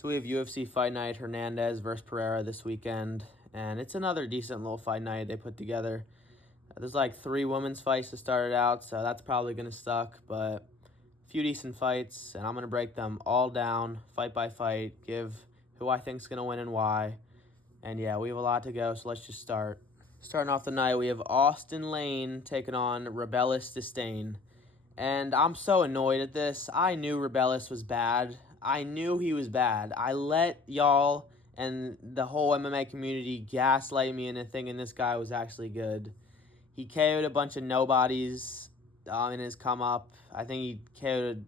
So we have UFC Fight Night Hernandez versus Pereira this weekend, and it's another decent little fight night they put together. There's like 3 women's fights to start it out, so that's probably going to suck, but a few decent fights, and I'm going to break them all down, fight by fight, give who I think is going to win and why. And yeah, we have a lot to go, so let's just start. Starting off the night, we have Austin Lane taking on Rebellis Disdain. And I'm so annoyed at this. I knew Rebellis was bad. I knew he was bad. I let y'all and the whole MMA community gaslight me into thinking this guy was actually good. He KO'd a bunch of nobodies in his come up. I think he KO'd,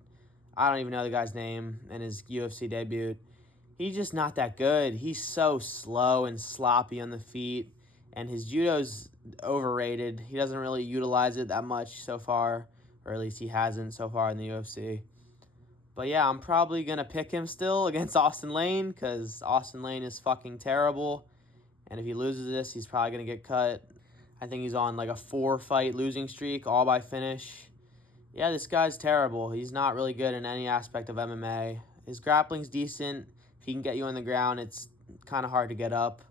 I don't even know the guy's name, in his UFC debut. He's just not that good. He's so slow and sloppy on the feet, and his judo's overrated. He doesn't really utilize it that much so far, or at least he hasn't so far in the UFC. But yeah, I'm probably going to pick him still against Austin Lane because Austin Lane is fucking terrible. And if he loses this, he's probably going to get cut. I think he's on like a 4-fight losing streak, all by finish. Yeah, this guy's terrible. He's not really good in any aspect of MMA. His grappling's decent. If he can get you on the ground, it's kind of hard to get up.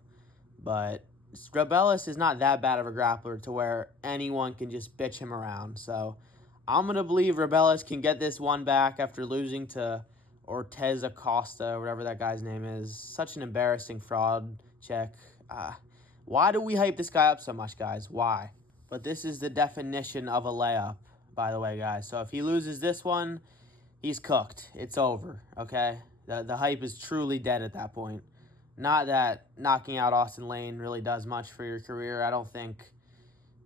But Rebellis is not that bad of a grappler to where anyone can just bitch him around. So I'm going to believe Rebellis can get this one back after losing to Ortez Acosta, or whatever that guy's name is. Such an embarrassing fraud check. Why do we hype this guy up so much, guys? Why? But this is the definition of a layup, by the way, guys. So if he loses this one, he's cooked. It's over, okay? The hype is truly dead at that point. Not that knocking out Austin Lane really does much for your career. I don't think.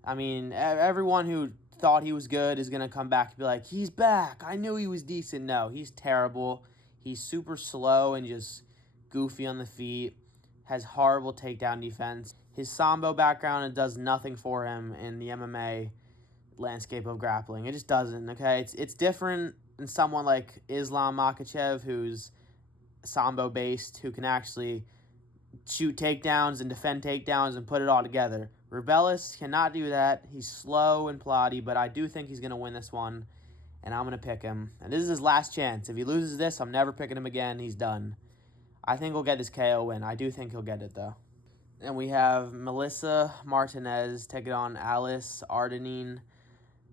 I mean, everyone who thought he was good is going to come back and be like, he's back. I knew he was decent. No, he's terrible. He's super slow and just goofy on the feet. Has horrible takedown defense. His Sambo background, it does nothing for him in the MMA landscape of grappling. It just doesn't, okay? It's different than someone like Islam Makhachev, who's Sambo-based, who can actually shoot takedowns and defend takedowns and put it all together. Rebellis cannot do that. He's slow and ploddy, but I do think he's going to win this one, and I'm going to pick him. And this is his last chance. If he loses this, I'm never picking him again. He's done. I think he'll get this KO win. I do think he'll get it, though. And we have Melissa Martinez taking on Alice Ardenine.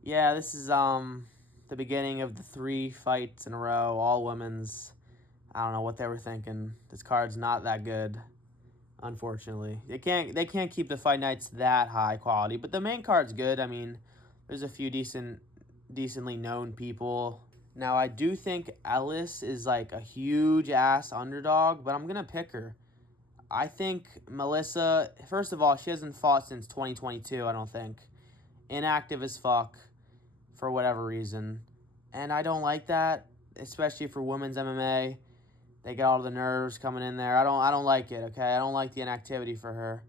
Yeah, this is the beginning of the 3 fights in a row, all women's. I don't know what they were thinking. This card's not that good. Unfortunately, they can't keep the fight nights that high quality, but the main card's good. I mean, there's a few decently known people. Now, I do think Ellis is like a huge ass underdog, but I'm gonna pick her. I think Melissa, first of all, she hasn't fought since 2022. I don't think. Inactive as fuck for whatever reason, and I don't like that, especially for women's MMA. They get all the nerves coming in there. I don't like it, okay? I don't like the inactivity for her.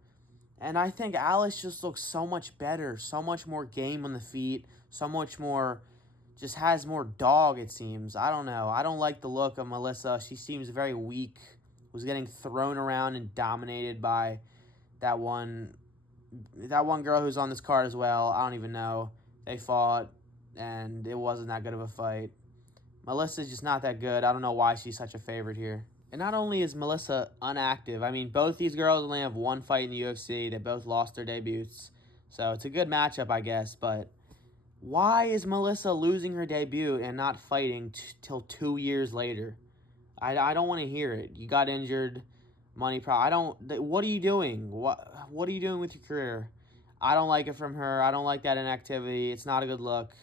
And I think Alice just looks so much better, so much more game on the feet, so much more, just has more dog, it seems. I don't know. I don't like the look of Melissa. She seems very weak, was getting thrown around and dominated by that one girl who's on this card as well. I don't even know. They fought, and it wasn't that good of a fight. Melissa's just not that good. I don't know why she's such a favorite here. And not only is Melissa inactive, I mean, both these girls only have 1 fight in the UFC. They both lost their debuts. So it's a good matchup, I guess. But why is Melissa losing her debut and not fighting till 2 years later? I don't want to hear it. You got injured, money problem. What are you doing? What are you doing with your career? I don't like it from her. I don't like that inactivity. It's not a good look.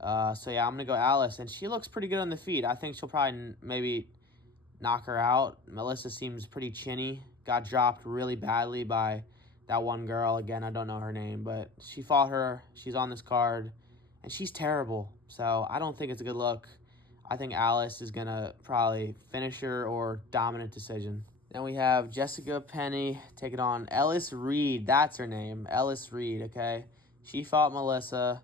So yeah, I'm going to go Alice, and she looks pretty good on the feet. I think she'll probably maybe knock her out. Melissa seems pretty chinny. Got dropped really badly by that one girl. Again, I don't know her name, but she fought her. She's on this card, and she's terrible. So I don't think it's a good look. I think Alice is going to probably finish her or dominant decision. Then we have Jessica Penny taking on Ellis Reed. That's her name, Ellis Reed, okay? She fought Melissa,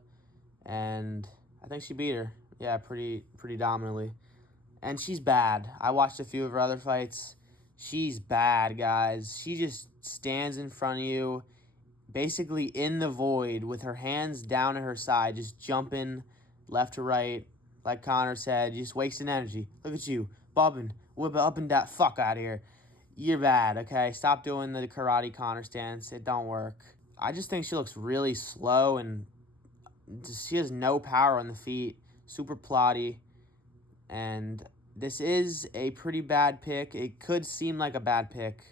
and I think she beat her. Yeah, pretty dominantly. And she's bad. I watched a few of her other fights. She's bad, guys. She just stands in front of you, basically in the void with her hands down at her side, just jumping left to right. Like Connor said, just wasting energy. Look at you. whip it up and down. Fuck out of here. You're bad, okay? Stop doing the karate Connor stance. It don't work. I just think she looks really slow and she has no power on the feet. Super plotty. And this is a pretty bad pick. It could seem like a bad pick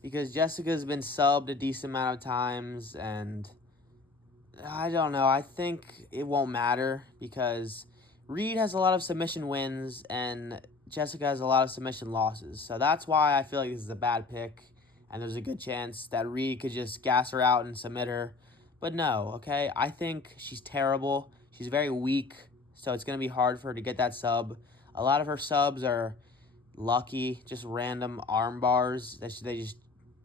because Jessica's been subbed a decent amount of times, and I don't know. I think it won't matter because Reed has a lot of submission wins and Jessica has a lot of submission losses. So that's why I feel like this is a bad pick, and there's a good chance that Reed could just gas her out and submit her. But no, okay? I think she's terrible. She's very weak, so it's going to be hard for her to get that sub. A lot of her subs are lucky, just random arm bars that they just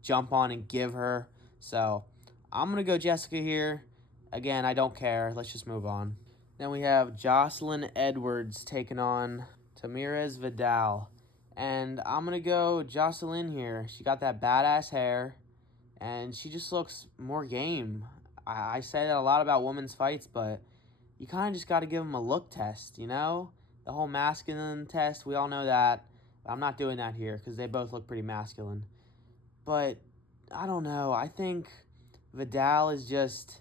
jump on and give her. So I'm going to go Jessica here. Again, I don't care. Let's just move on. Then we have Jocelyn Edwards taking on Tamirez Vidal. And I'm going to go Jocelyn here. She got that badass hair, and she just looks more game. I say that a lot about women's fights, but you kind of just got to give them a look test, you know? The whole masculine test, we all know that. I'm not doing that here because they both look pretty masculine. But I don't know. I think Vidal is just...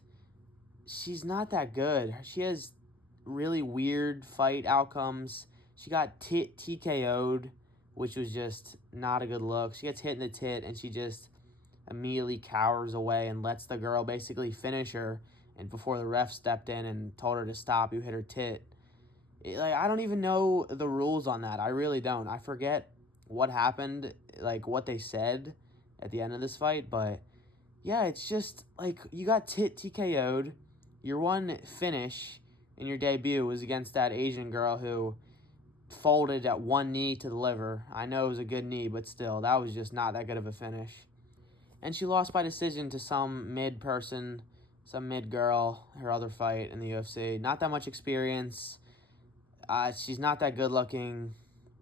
she's not that good. She has really weird fight outcomes. She got TKO'd, which was just not a good look. She gets hit in the tit, and she just immediately cowers away and lets the girl basically finish her. And before the ref stepped in and told her to stop, you hit her tit. I don't even know the rules on that. I really don't. I forget what happened, like what they said at the end of this fight. But yeah, it's just like you got TKO'd. Your one finish in your debut was against that Asian girl who folded at one knee to the liver. I know it was a good knee, but still, that was just not that good of a finish. And she lost by decision to some mid person, some mid girl, her other fight in the UFC. Not that much experience. She's not that good looking.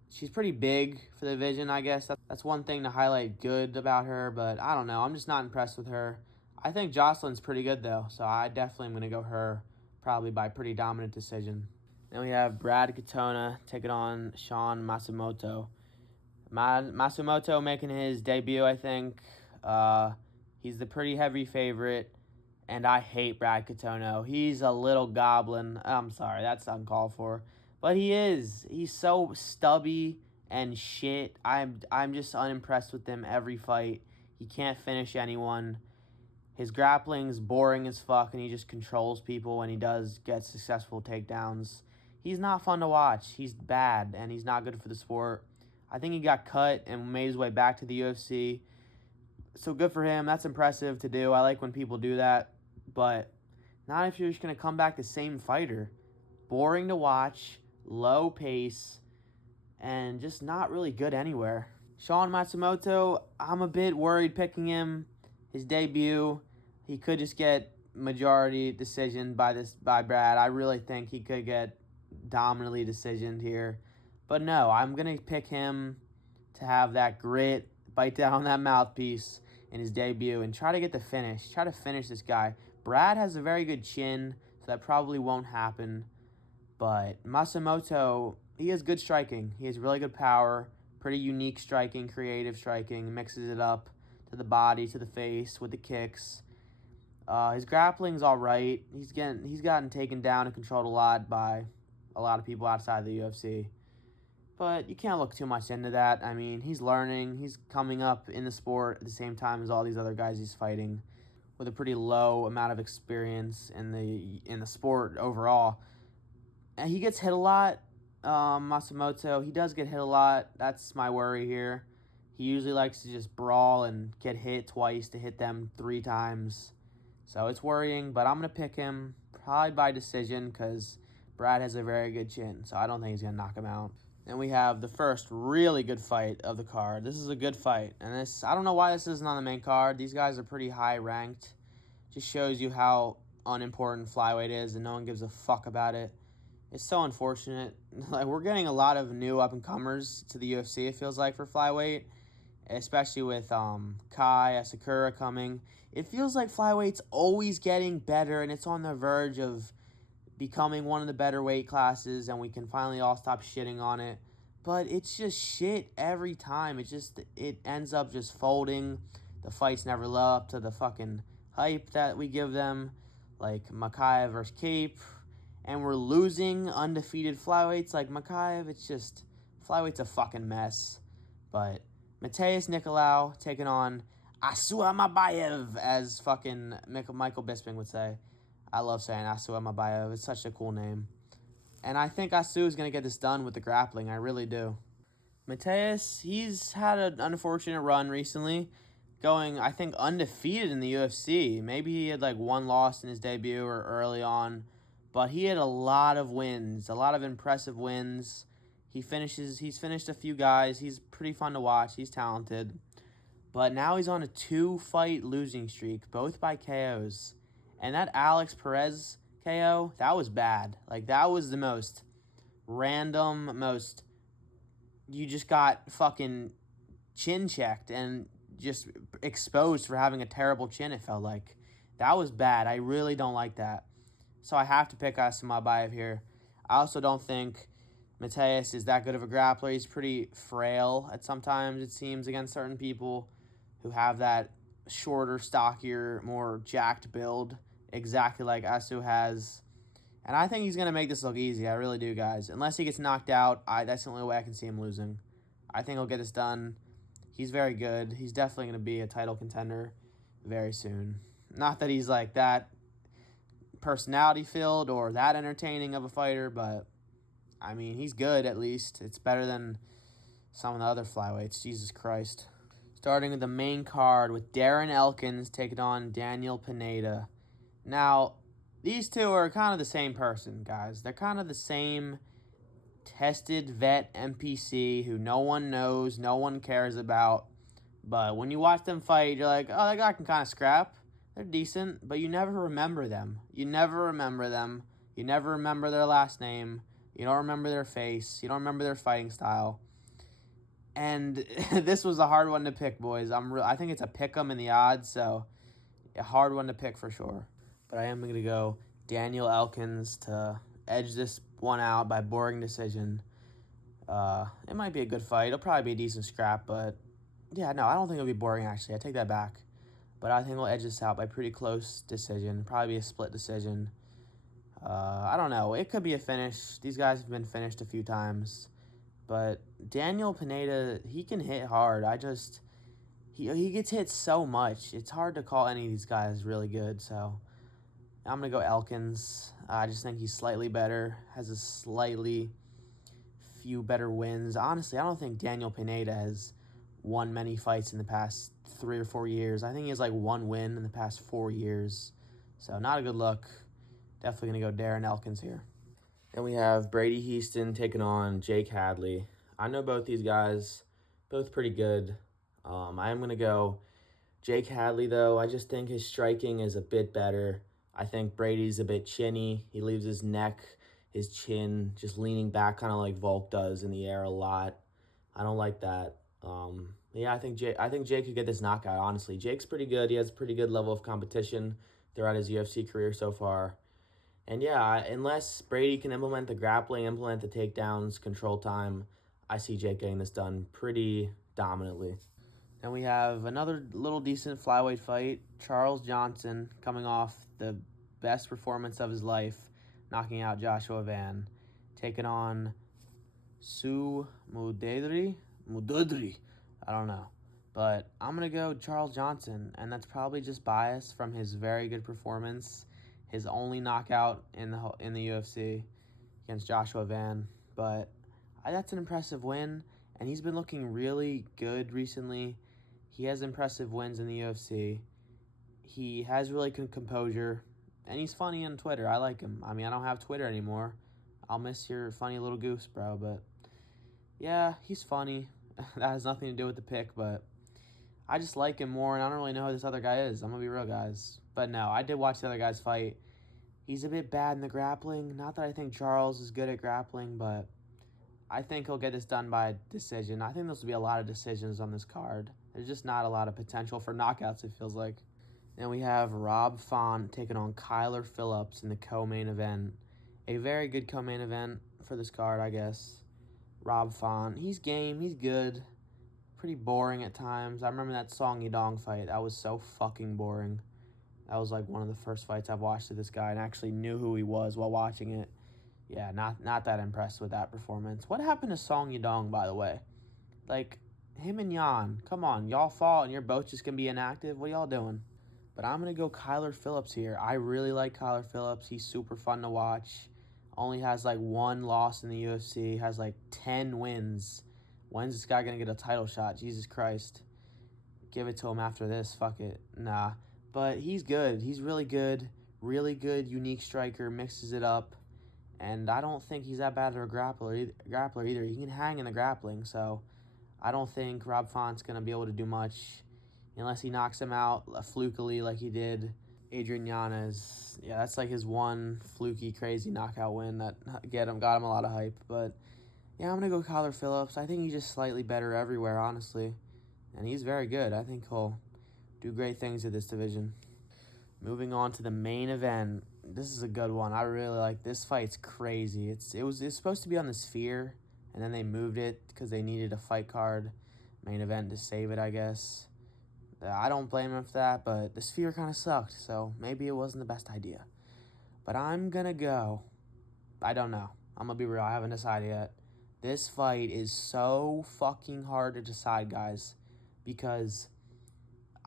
She's pretty big for the division, I guess. That's one thing to highlight good about her, but I don't know. I'm just not impressed with her. I think Jocelyn's pretty good, though, so I definitely am going to go her, probably by pretty dominant decision. Then we have Brad Katona taking on Sean Matsumoto. Matsumoto making his debut, I think. He's the pretty heavy favorite, and I hate Brad Katona. He's a little goblin. I'm sorry, that's uncalled for. But he is. He's so stubby and shit. I'm just unimpressed with him every fight. He can't finish anyone. His grappling's boring as fuck, and he just controls people when he does get successful takedowns. He's not fun to watch. He's bad, and he's not good for the sport. I think he got cut and made his way back to the UFC. So good for him. That's impressive to do. I like when people do that. But not if you're just going to come back the same fighter. Boring to watch, low pace, and just not really good anywhere. Sean Matsumoto, I'm a bit worried picking him. His debut, he could just get majority decision by Brad. I really think he could get dominantly decisioned here. But no, I'm going to pick him to have that grit, bite down on that mouthpiece in his debut, and try to get the finish. Try to finish this guy. Brad has a very good chin, so that probably won't happen. But Matsumoto, he has good striking. He has really good power, pretty unique striking, creative striking, mixes it up to the body, to the face with the kicks. His grappling's all right. He's gotten taken down and controlled a lot by a lot of people outside the UFC. But you can't look too much into that. I mean, he's learning. He's coming up in the sport at the same time as all these other guys he's fighting with a pretty low amount of experience in the sport overall. And he gets hit a lot, Matsumoto. He does get hit a lot. That's my worry here. He usually likes to just brawl and get hit twice to hit them 3 times. So it's worrying, but I'm going to pick him probably by decision because Brad has a very good chin. So I don't think he's going to knock him out. Then we have the first really good fight of the card. This is a good fight. And I don't know why this isn't on the main card. These guys are pretty high ranked. Just shows you how unimportant flyweight is and no one gives a fuck about it. It's so unfortunate. Like, we're getting a lot of new up-and-comers to the UFC, it feels like, for flyweight. Especially with Kai Asakura coming. It feels like flyweight's always getting better, and it's on the verge of becoming one of the better weight classes, and we can finally all stop shitting on it. but it's just shit every time. It ends up just folding. The fights never live up to the fucking hype that we give them, like Makaev versus Cape, and we're losing undefeated flyweights like Makaev. It's just flyweight's a fucking mess. But Mateus Nicolau taking on Asua Mabayev, as fucking Michael Bisping would say. I love saying Asua Mabayev. It's such a cool name. And I think Asu is going to get this done with the grappling. I really do. Mateus, he's had an unfortunate run recently, going, I think, undefeated in the UFC. Maybe he had like one loss in his debut or early on, but he had a lot of wins, a lot of impressive wins. He's finished a few guys. He's pretty fun to watch. He's talented. But now he's on a 2-fight losing streak, both by KOs. And that Alex Perez KO, that was bad. Like, that was the most random, you just got fucking chin checked and just exposed for having a terrible chin, it felt like. That was bad. I really don't like that. So I have to pick Asamabayev here. I also don't think Mateus is that good of a grappler. He's pretty frail at sometimes, it seems, against certain people who have that shorter, stockier, more jacked build, exactly like Asu has. And I think he's going to make this look easy. I really do, guys. Unless he gets knocked out, that's the only way I can see him losing. I think he'll get this done. He's very good. He's definitely going to be a title contender very soon. Not that he's like that personality-filled or that entertaining of a fighter, but, I mean, he's good at least. It's better than some of the other flyweights. Jesus Christ. Starting with the main card with Darren Elkins taking on Daniel Pineda. Now, these two are kind of the same person, guys. They're kind of the same tested vet NPC who no one knows, no one cares about. But when you watch them fight, you're like, oh, that guy can kind of scrap. They're decent, but you never remember them. You never remember them. You never remember their last name. You don't remember their face. You don't remember their fighting style. And this was a hard one to pick, boys. I think it's a pick 'em in the odds, so a hard one to pick for sure. But I am going to go Daniel Elkins to edge this one out by boring decision. It might be a good fight. It'll probably be a decent scrap, but yeah, no, I don't think it'll be boring, actually. I take that back. But I think we'll edge this out by pretty close decision. Probably be a split decision. I don't know. It could be a finish. These guys have been finished a few times. But Daniel Pineda, he can hit hard. He gets hit so much. It's hard to call any of these guys really good, so I'm going to go Elkins. I just think he's slightly better, has a slightly few better wins. Honestly, I don't think Daniel Pineda has won many fights in the past 3 or 4 years. I think he has like one win in the past 4 years. So not a good look. Definitely going to go Darren Elkins here. Then we have Brady Houston taking on Jake Hadley. I know both these guys, both pretty good. I am going to go Jake Hadley, though. I just think his striking is a bit better. I think Brady's a bit chinny. He leaves his neck, his chin, just leaning back kind of like Volk does in the air a lot. I don't like that. Yeah, I think Jake could get this knockout, honestly. Jake's pretty good. He has a pretty good level of competition throughout his UFC career so far. And yeah, unless Brady can implement the grappling, implement the takedowns, control time, I see Jake getting this done pretty dominantly. Then we have another little decent flyweight fight. Charles Johnson coming off the best performance of his life, knocking out Joshua Van, taking on Su Mudadri. I don't know. But I'm going to go Charles Johnson, and that's probably just bias from his very good performance, his only knockout in the UFC against Joshua Van. But that's an impressive win, and he's been looking really good recently. He has impressive wins in the UFC. He has really good composure, and he's funny on Twitter. I like him. I mean, I don't have Twitter anymore. I'll miss your funny little goose, bro, but yeah, he's funny. That has nothing to do with the pick, but I just like him more, and I don't really know who this other guy is. I'm going to be real, guys. But no, I did watch the other guys fight. He's a bit bad in the grappling. Not that I think Charles is good at grappling, but I think he'll get this done by decision. I think there's will be a lot of decisions on this card. There's just not a lot of potential for knockouts, it feels like. Then we have Rob Font taking on Kyler Phillips in the co-main event. A very good co-main event for this card, I guess. Rob Font. He's game. He's good. Pretty boring at times. I remember that Song Yadong fight. That was so fucking boring. That was like one of the first fights I've watched of this guy and actually knew who he was while watching it. Yeah, not that impressed with that performance. What happened to Song Yadong, by the way? Like, him and Jan, come on, y'all fought and your both just gonna be inactive? What y'all doing? But I'm gonna go Kyler Phillips here. I really like Kyler Phillips. He's super fun to watch. Only has like 1 loss in the UFC. Has like 10 wins. When's this guy gonna get a title shot? Jesus Christ. Give it to him after this. Fuck it. Nah. But he's good. He's really good. Really good, unique striker. Mixes it up. And I don't think he's that bad of a grappler either. He can hang in the grappling, so I don't think Rob Font's going to be able to do much unless he knocks him out flukily like he did Adrian Yanez. Yeah, that's like his one fluky, crazy knockout win that got him a lot of hype. But, yeah, I'm going to go Kyler Phillips. I think he's just slightly better everywhere, honestly. And he's very good. I think he'll do great things with this division. Moving on to the main event. This is a good one. I really like this fight's crazy. It's supposed to be on the Sphere, and then they moved it because they needed a fight card main event to save it, I guess. I don't blame them for that, but the Sphere kind of sucked, so maybe it wasn't the best idea. But I'm going to go. I don't know. I'm going to be real. I haven't decided yet. This fight is so fucking hard to decide, guys, because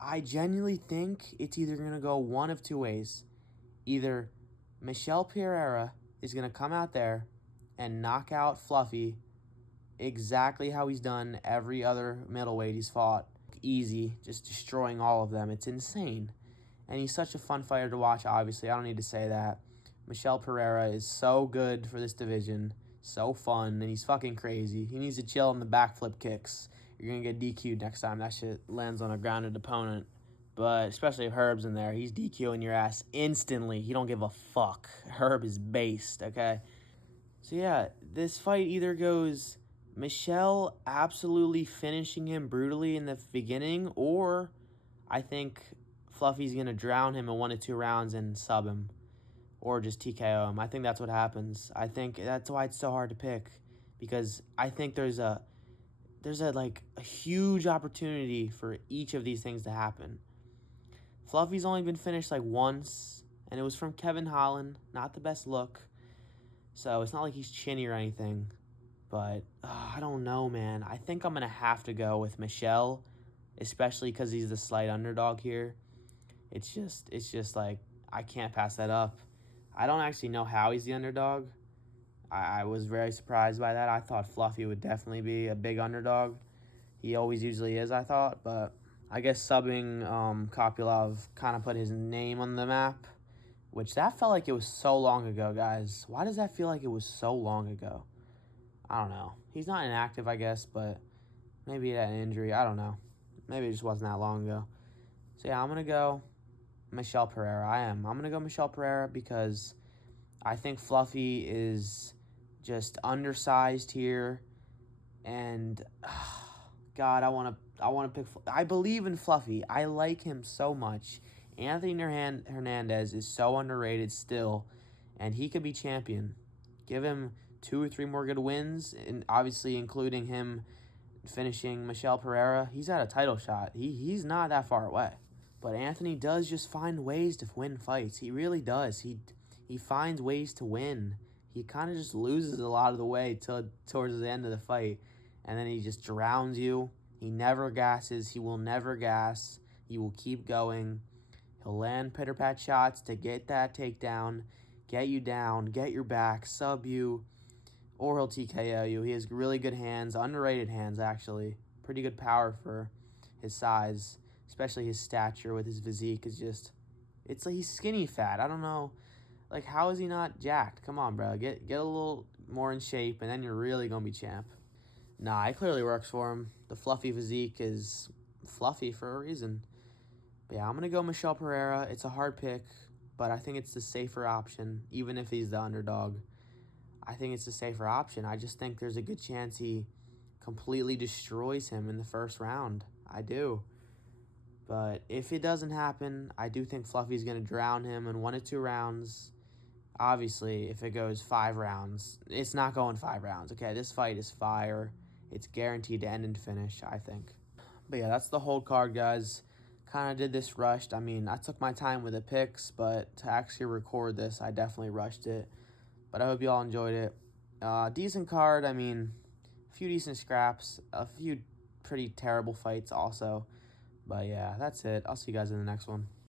I genuinely think it's either going to go one of two ways. Either Michel Pereira is going to come out there and knock out Fluffy exactly how he's done every other middleweight he's fought. Easy, just destroying all of them. It's insane. And he's such a fun fighter to watch, obviously. I don't need to say that. Michel Pereira is so good for this division. So fun, and he's fucking crazy. He needs to chill in the backflip kicks. You're going to get DQ'd next time that shit lands on a grounded opponent. But especially if Herb's in there, he's DQing your ass instantly. He don't give a fuck. Herb is based, okay? So yeah, this fight either goes Michel absolutely finishing him brutally in the beginning, or I think Fluffy's going to drown him in 1 to 2 rounds and sub him, or just TKO him. I think that's what happens. I think that's why it's so hard to pick, because I think there's a huge opportunity for each of these things to happen. Fluffy's only been finished like once, and it was from Kevin Holland. Not the best look. So it's not like he's chinny or anything. But I don't know, man. I think I'm going to have to go with Michel, especially because he's the slight underdog here. It's just like, I can't pass that up. I don't actually know how he's the underdog. I was very surprised by that. I thought Fluffy would definitely be a big underdog. He always usually is, I thought, but I guess subbing Kopylov kind of put his name on the map, which that felt like it was so long ago, guys. Why does that feel like it was so long ago? I don't know. He's not inactive, I guess, but maybe he had an injury. I don't know. Maybe it just wasn't that long ago. So, yeah, I'm going to go Michel Pereira. I'm going to go Michel Pereira because I think Fluffy is just undersized here, and God, I want to pick. I believe in Fluffy. I like him so much. Anthony Hernandez is so underrated still, and he could be champion. Give him 2 or 3 more good wins, and obviously including him finishing Michel Pereira. He's at a title shot. He's not that far away. But Anthony does just find ways to win fights. He really does. He finds ways to win. He kind of just loses a lot of the way towards the end of the fight. And then he just drowns you. He never gasses. He will never gas. He will keep going. He'll land pitter-pat shots to get that takedown, get you down, get your back, sub you, or he'll TKO you. He has really good hands, underrated hands, actually. Pretty good power for his size, especially his stature with his physique is just, it's like he's skinny fat. I don't know. Like, how is he not jacked? Come on, bro. Get a little more in shape, and then you're really going to be champ. Nah, it clearly works for him. The fluffy physique is fluffy for a reason. But yeah, I'm going to go Michel Pereira. It's a hard pick, but I think it's the safer option, even if he's the underdog. I think it's the safer option. I just think there's a good chance he completely destroys him in the first round. I do. But if it doesn't happen, I do think Fluffy's going to drown him in 1 or 2 rounds. Obviously, if it goes 5 rounds, it's not going 5 rounds. Okay, this fight is fire. It's guaranteed to end in finish, I think. But yeah, that's the whole card, guys. Kind of did this rushed. I mean, I took my time with the picks, but to actually record this, I definitely rushed it. But I hope you all enjoyed it. Decent card. I mean, a few decent scraps, a few pretty terrible fights also. But yeah, that's it. I'll see you guys in the next one.